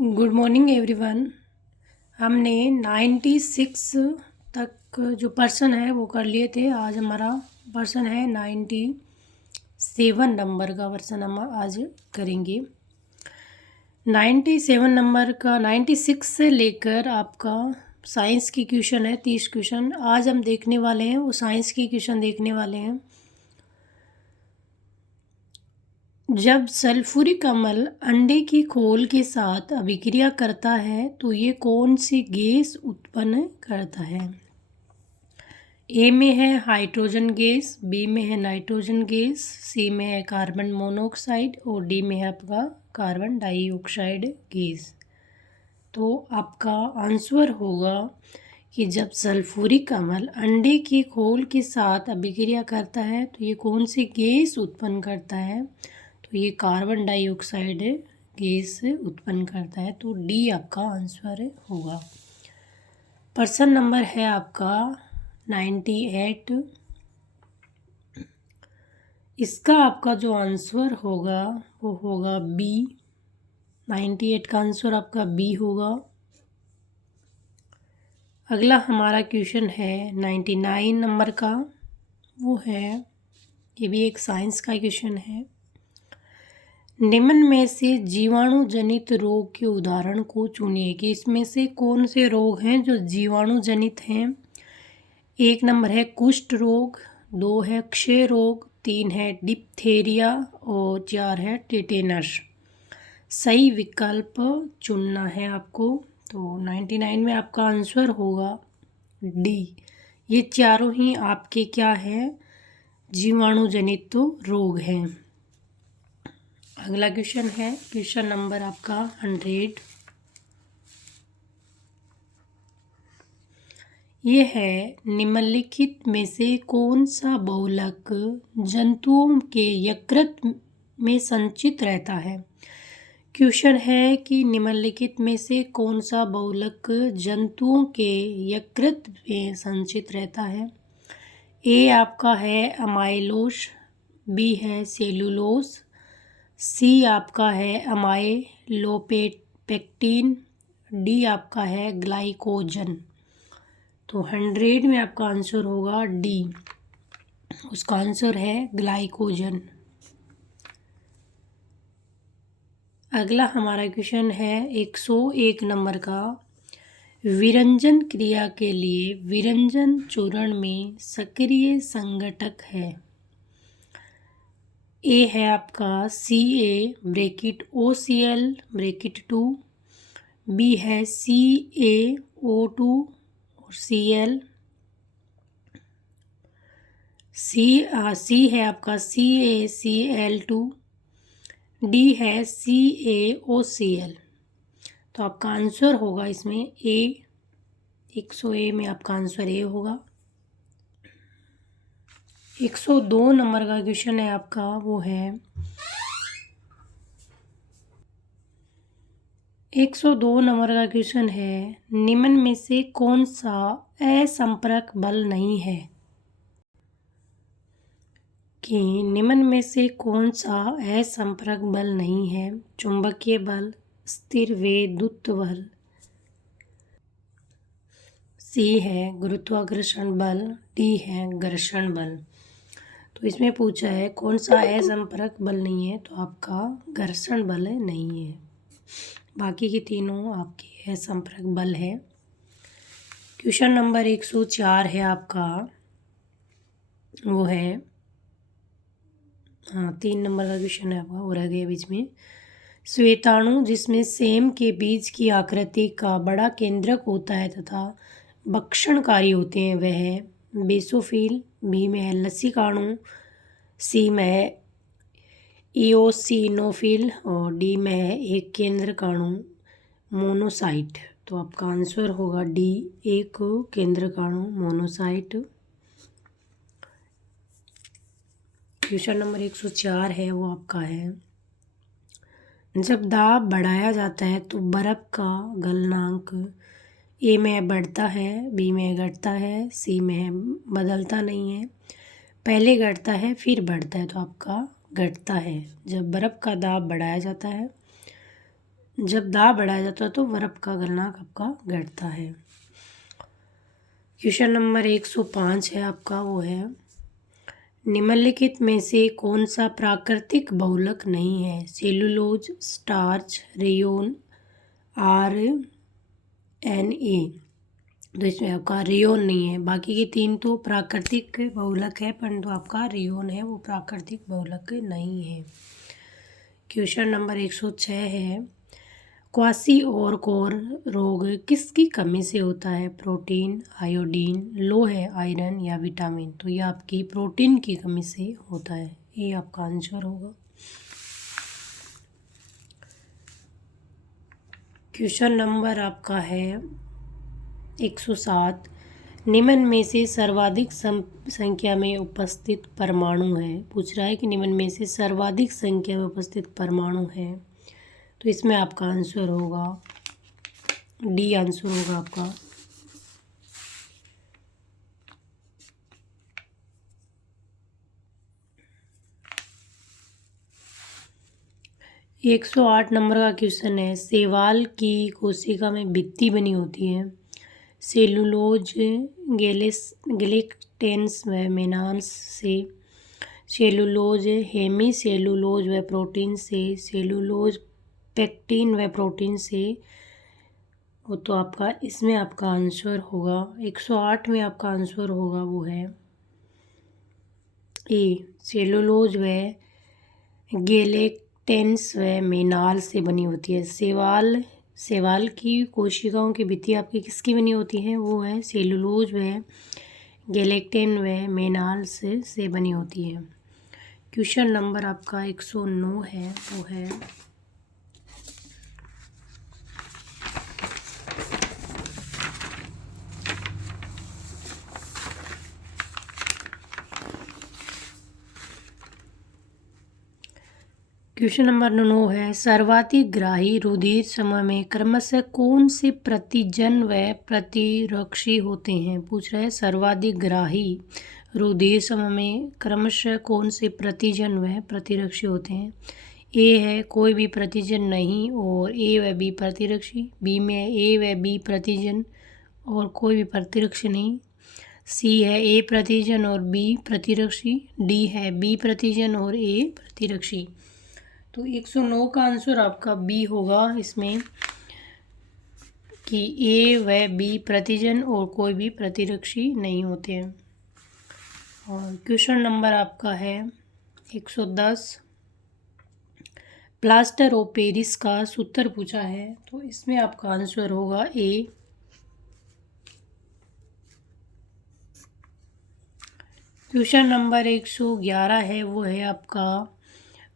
Good morning everyone. हमने 96 तक जो पर्सन है वो कर लिए थे। आज हमारा पर्सन है 97 नंबर का पर्सन हम आज करेंगे। 97 नंबर का 96 से लेकर आपका साइंस की क्वेश्चन है 30 क्वेश्चन आज हम देखने वाले हैं। वो साइंस की क्वेश्चन देखने वाले हैं। जब सल्फ्यूरिक अम्ल अंडे की खोल के साथ अभिक्रिया करता है तो ये कौन सी गैस उत्पन्न करता है। ए में है हाइड्रोजन गैस, बी में है नाइट्रोजन गैस, सी में है कार्बन मोनोऑक्साइड और डी में है आपका कार्बन डाइऑक्साइड गैस। तो आपका आंसर होगा कि जब सल्फ्यूरिक अम्ल अंडे की खोल के साथ अभिक्रिया करता है तो ये कौन सी गैस उत्पन्न करता है। तो ये कार्बन डाइऑक्साइड गैस उत्पन्न करता है। तो डी आपका आंसर होगा। पर्सन नंबर है आपका 98। इसका आपका जो आंसर होगा वो होगा बी। 98 का आंसर आपका बी होगा। अगला हमारा क्वेश्चन है 99 नंबर का। वो है, ये भी एक साइंस का क्वेश्चन है। निम्न में से जीवाणु जनित रोग के उदाहरण को चुनिए कि इसमें से कौन से रोग हैं जो जीवाणु जनित हैं। 1 नंबर है कुष्ठ रोग, 2 है क्षय रोग, 3 है डिप्थेरिया और 4 है टेटेनस। सही विकल्प चुनना है आपको। तो 99 में आपका आंसर होगा डी। ये चारों ही आपके क्या हैं, जीवाणु जनित रोग हैं। अगला क्वेश्चन है क्वेश्चन नंबर आपका 100। ये है, निम्नलिखित में से कौन सा बहुलक जंतुओं के यकृत में संचित रहता है। क्वेश्चन है कि निम्नलिखित में से कौन सा बहुलक जंतुओं के यकृत में संचित रहता है। ए आपका है अमाइलोस, बी है सेलुलोस, सी आपका है अमाइलोपेक्टिन, डी आपका है ग्लाइकोजन। तो 100 में आपका आंसर होगा डी। उसका आंसर है ग्लाइकोजन। अगला हमारा क्वेश्चन है 101 नंबर का। विरंजन क्रिया के लिए विरंजन चूर्ण में सक्रिय संघटक है। ए है आपका Ca bracket OCl bracket 2, B है CaO2 और Cl, सी है आपका CaCl2, डी है CaOCl। तो आपका आंसर होगा इसमें ए। 100 में आपका आंसर ए होगा। 102 नंबर का क्वेश्चन है आपका। वो है 102 नंबर का क्वेश्चन है, निम्न में से कौन सा असंपर्क बल नहीं है। कि निम्न में से कौन सा असंपर्क बल नहीं है। चुंबकीय बल, स्थिर वैद्युत बल, सी है गुरुत्वाकर्षण बल, डी है घर्षण बल। तो इसमें पूछा है कौन सा असंपर्क बल नहीं है, तो आपका घर्षण बल नहीं है। बाकी के तीनों आपके असंपर्क बल है। क्वेश्चन नंबर 104 है आपका। वो है 3 नंबर का क्वेश्चन है आपका, वो रह गया बीच में। श्वेताणु जिसमें सेम के बीज की आकृति का बड़ा केंद्रक होता है तथा भक्षणकारी होते हैं वह है बेसोफिल, बी में है लसीकाणु, सी में है इओसिनोफिल और डी में है एक केंद्रकाणु मोनोसाइट। तो आपका आंसर होगा डी, एक केंद्रकाणु मोनोसाइट। क्वेश्चन नंबर 104 है वो आपका है, जब दाब बढ़ाया जाता है तो बर्फ़ का गलनांक ए में बढ़ता है, बी में घटता है, सी में बदलता नहीं है, पहले घटता है फिर बढ़ता है। तो आपका घटता है। जब बर्फ़ का दाब बढ़ाया जाता है जब दा बढ़ाया जाता है तो बर्फ का गलनांक आपका घटता है। क्वेश्चन नंबर 105 है आपका, वो है निम्नलिखित में से कौन सा प्राकृतिक बहुलक नहीं है? Cellulose, starch, rayon, RNA। तो इसमें आपका रेयोन नहीं है, बाकी के 3 तो प्राकृतिक बहुलक है, परंतु आपका रेयोन है वो प्राकृतिक बहुलक नहीं है। क्वेश्चन नंबर 106 है क्वासिओरकोर रोग किसकी कमी से होता है? प्रोटीन, आयोडीन, लोह, आयरन या विटामिन? तो ये आपकी प्रोटीन की कमी से होता है, ये आपका आंसर होगा। क्वेश्चन नंबर आपका है 107, निम्न में से सर्वाधिक संख्या में उपस्थित परमाणु है। पूछ रहा है कि निम्न में से सर्वाधिक संख्या में उपस्थित परमाणु है, तो इसमें आपका आंसर होगा डी आंसर होगा आपका। एक 108 नंबर का क्वेश्चन है शैवाल की कोशिका में भित्ति बनी होती है। सेलुलोज, गेलेक्टेंस व मेनान्स से, सेलुलोज, हेमी सेलुलोज व प्रोटीन से, सेलुलोज पेक्टिन व प्रोटीन से। वो तो आपका इसमें आपका आंसर होगा 108 में आपका आंसर होगा वो है ए, सेलुलोज व गेलेक्टेंस व मेनाल से बनी होती है। शैवाल की कोशिकाओं की भित्ति आपकी किसकी बनी होती है? वो है सेलुलोज व गेलेक्टिन व मेनाल से बनी होती है। क्वेश्चन नंबर आपका 109 है, वो है क्वेश्चन नंबर 9 है सर्वातिग्राही रुधिर समूह में क्रमशः कौन से प्रतिजन व प्रतिरक्षी होते हैं? पूछ रहे हैं सर्वातिग्राही रुधिर समूह में क्रमशः कौन से प्रतिजन व प्रतिरक्षी होते हैं? ए है कोई भी प्रतिजन नहीं और ए व बी प्रतिरक्षी, बी में ए व बी प्रतिजन और कोई भी प्रतिरक्षी नहीं, सी है ए प्रतिजन और बी प्रतिरक्षी, डी है बी प्रतिजन और ए प्रतिरक्षी। तो 109 का आंसर आपका बी होगा इसमें कि ए व बी प्रतिजन और कोई भी प्रतिरक्षी नहीं होते हैं। और क्वेश्चन नंबर आपका है 110, प्लास्टर ऑफ पेरिस का सूत्र पूछा है, तो इसमें आपका आंसर होगा ए। क्वेश्चन नंबर 111 है, वो है आपका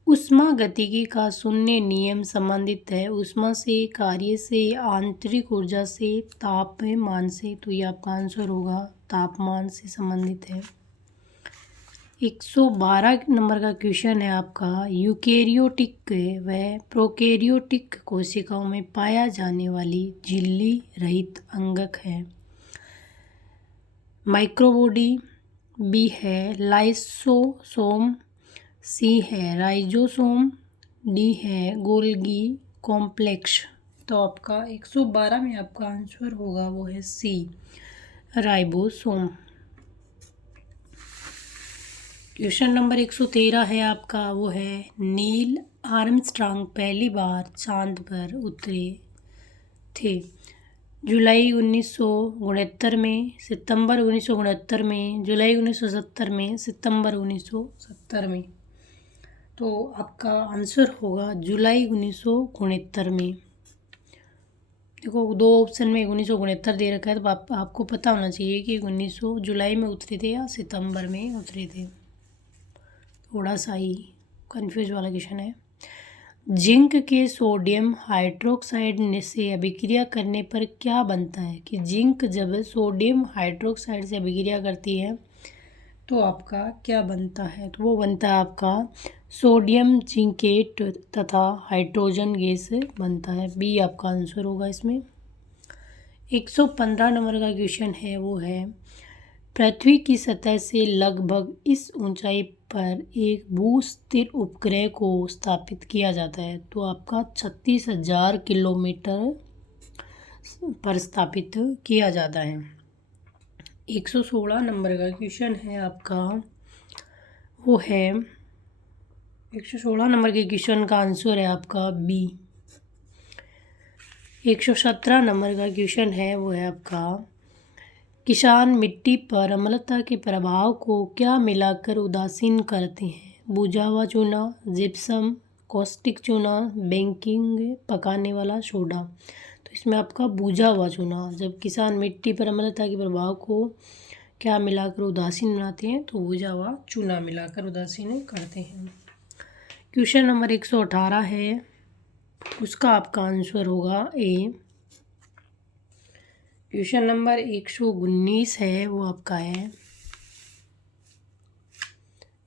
ऊष्मागतिकी का शून्य नियम संबंधित है ऊष्मा से, कार्य से, आंतरिक ऊर्जा से, तापमान से। तो ये आपका आंसर होगा तापमान से संबंधित है। 112 नंबर का क्वेश्चन है आपका यूकेरियोटिक व प्रोकैरियोटिक कोशिकाओं में पाया जाने वाली झिल्ली रहित अंगक है। माइक्रोबॉडी, बी है लाइसोसोम, सी है राइजोसोम, डी है गोल्गी कॉम्प्लेक्स। तो आपका 112 में आपका आंसर होगा वो है सी, राइबोसोम। क्वेश्चन नंबर 113 है आपका, वो है नील आर्मस्ट्रांग पहली बार चांद पर उतरे थे। जुलाई 1969 में, सितंबर 1969 में, जुलाई 1970 में, सितंबर 1970 में। तो आपका आंसर होगा जुलाई 1969 में। देखो 2 ऑप्शन में 1969 दे रखा है, तो आपको पता होना चाहिए कि 1900 जुलाई में उतरे थे या सितंबर में उतरे थे। थोड़ा सा ही कंफ्यूज वाला क्वेश्चन है। जिंक के सोडियम हाइड्रोक्साइड से अभिक्रिया करने पर क्या बनता है? कि जिंक जब सोडियम हाइड्रोक्साइड से अभिक्रिया करती है तो आपका क्या बनता है? तो वो बनता है आपका सोडियम जिंकेट तथा हाइड्रोजन गैस बनता है। बी आपका आंसर होगा इसमें। 115 नंबर का क्वेश्चन है, वो है पृथ्वी की सतह से लगभग इस ऊंचाई पर एक भू-स्थिर उपग्रह को स्थापित किया जाता है। तो आपका 36,000 किलोमीटर पर स्थापित किया जाता है। 116 नंबर का क्वेश्चन है आपका, वो है 116 नंबर के क्वेश्चन का आंसर है आपका बी। 117 नंबर का क्वेश्चन है, वो है आपका, किसान मिट्टी पर अम्लता के प्रभाव को क्या मिलाकर उदासीन करते हैं? बुझावा चूना, जिप्सम, कॉस्टिक चूना, बेकिंग पकाने वाला सोडा। तो इसमें आपका बुझावा चूना। जब किसान मिट्टी पर अम्लता के प्रभाव को क्या मिलाकर उदासीन बनाते हैं, तो बुझावा चूना मिलाकर उदासीन करते हैं। क्वेश्चन नंबर 118 है, उसका आपका आंसर होगा ए। क्वेश्चन नंबर 119 है, वो आपका है,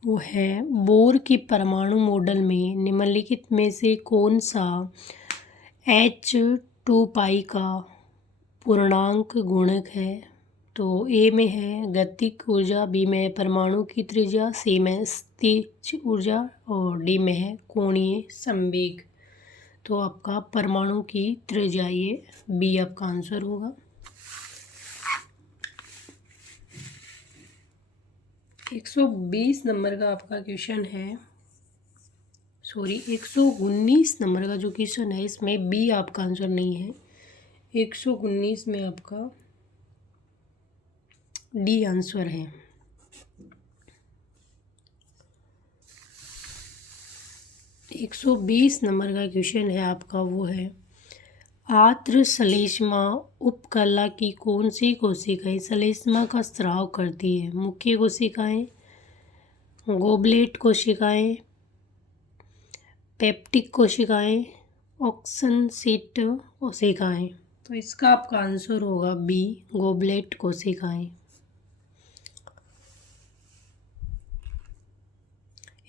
वो है बोर के परमाणु मॉडल में निम्नलिखित में से कौन सा H2 पाई का पूर्णांक गुणक है? तो ए में है गतिक ऊर्जा, बी में है परमाणु की त्रिज्या, सी में स्थितिज ऊर्जा और डी में है कोणीय संवेग। तो आपका परमाणु की त्रिज्या, ये बी आपका आंसर होगा। 120 नंबर का आपका क्वेश्चन है, सॉरी 119 नंबर का जो क्वेश्चन है, इसमें बी आपका आंसर नहीं है। 119 में आपका डी आंसर है। 120 नंबर का क्वेश्चन है आपका, वो है आर्द्र श्लेष्मा उपकला की कौन सी कोशिकाएं श्लेष्मा का स्राव करती है? मुख्य कोशिकाएं, गोबलेट कोशिकाएं, पेप्टिक कोशिकाएं, ऑक्सनसीट कोशिकाएं। तो इसका आपका आंसर होगा बी, गोबलेट कोशिकाएं।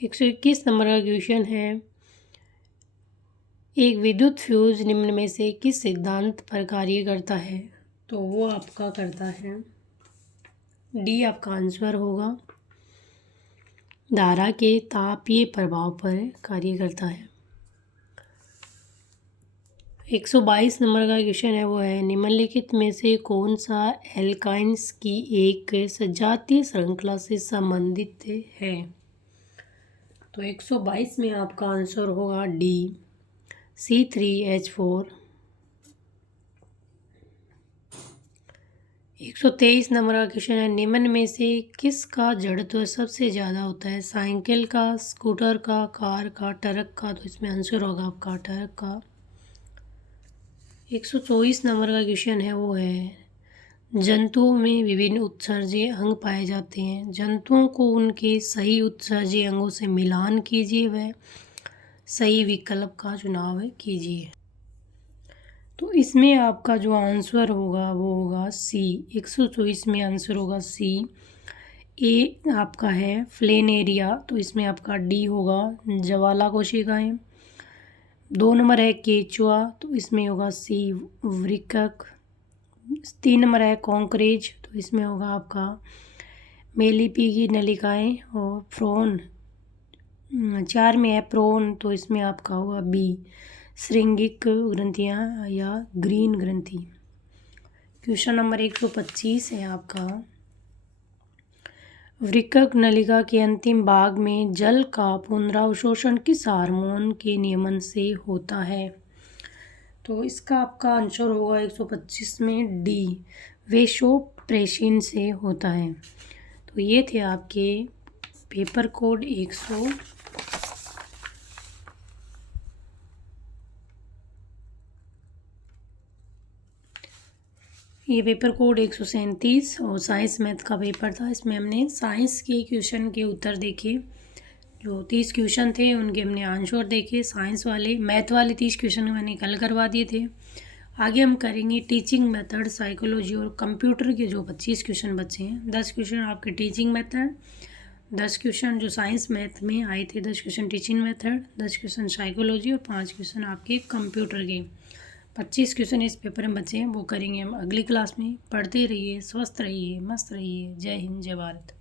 121 नंबर का क्वेश्चन है, एक विद्युत फ्यूज निम्न में से किस सिद्धांत पर कार्य करता है? तो वो आपका करता है डी आपका आंसर होगा, धारा के तापीय प्रभाव पर कार्य करता है। 122 नंबर का क्वेश्चन है, वो है निम्नलिखित में से कौन सा एल्काइंस की एक सजातीय श्रृंखला से संबंधित है? तो 122 में आपका आंसर होगा डी, C3H4। 123 नंबर का क्वेश्चन है, निम्न में से किसका जड़त्व सबसे ज़्यादा होता है? साइकिल का, स्कूटर का, कार का, ट्रक का। तो इसमें आंसर होगा आपका ट्रक का। 124 नंबर का क्वेश्चन है, वो है जंतुओं में विभिन्न उत्सर्जय अंग पाए जाते हैं, जंतुओं को उनके सही उत्सर्जय अंगों से मिलान कीजिए व सही विकल्प का चुनाव कीजिए। तो इसमें आपका जो आंसर होगा वो होगा सी। 124 में आंसर होगा सी। ए आपका है फ्लेनेरिया, तो इसमें आपका डी होगा ज्वाला कोशिकाएं। 2 नंबर है केचुआ, तो इसमें होगा सी वृक्क। 3 नंबर है कॉन्क्रेज, तो इसमें होगा आपका मेलिपी की नलिकाएं। और फ्रोन 4 में है प्रोन, तो इसमें आपका होगा बी श्रृंगिक ग्रंथियां या ग्रीन ग्रंथि। क्वेश्चन नंबर 125 है आपका, वृक्क नलिका के अंतिम भाग में जल का पुनरावशोषण किस हार्मोन के नियमन से होता है? तो इसका आपका आंसर होगा 125 में डी, वेसोप्रेसिन से होता है। तो ये थे आपके पेपर कोड 100 ये पेपर कोड 137 और साइंस मैथ का पेपर था। इसमें हमने साइंस के क्वेश्चन के उत्तर देखे, जो 30 क्वेश्चन थे उनके हमने आंसर देखे। साइंस वाले, मैथ वाले 30 क्वेश्चन मैंने कल करवा दिए थे। आगे हम करेंगे टीचिंग मेथड, साइकोलॉजी और कंप्यूटर के जो 25 क्वेश्चन बचे हैं। 10 क्वेश्चन आपके टीचिंग मेथड, 10 क्वेश्चन जो साइंस मैथ में आए थे, 10 question teaching method, 10 question psychology और 5 क्वेश्चन आपके कंप्यूटर के। 25 क्वेश्चन इस पेपर में बचे हैं, वो करेंगे हम अगली क्लास में। पढ़ते रहिए, स्वस्थ रहिए, मस्त रहिए। जय हिंद, जय भारत।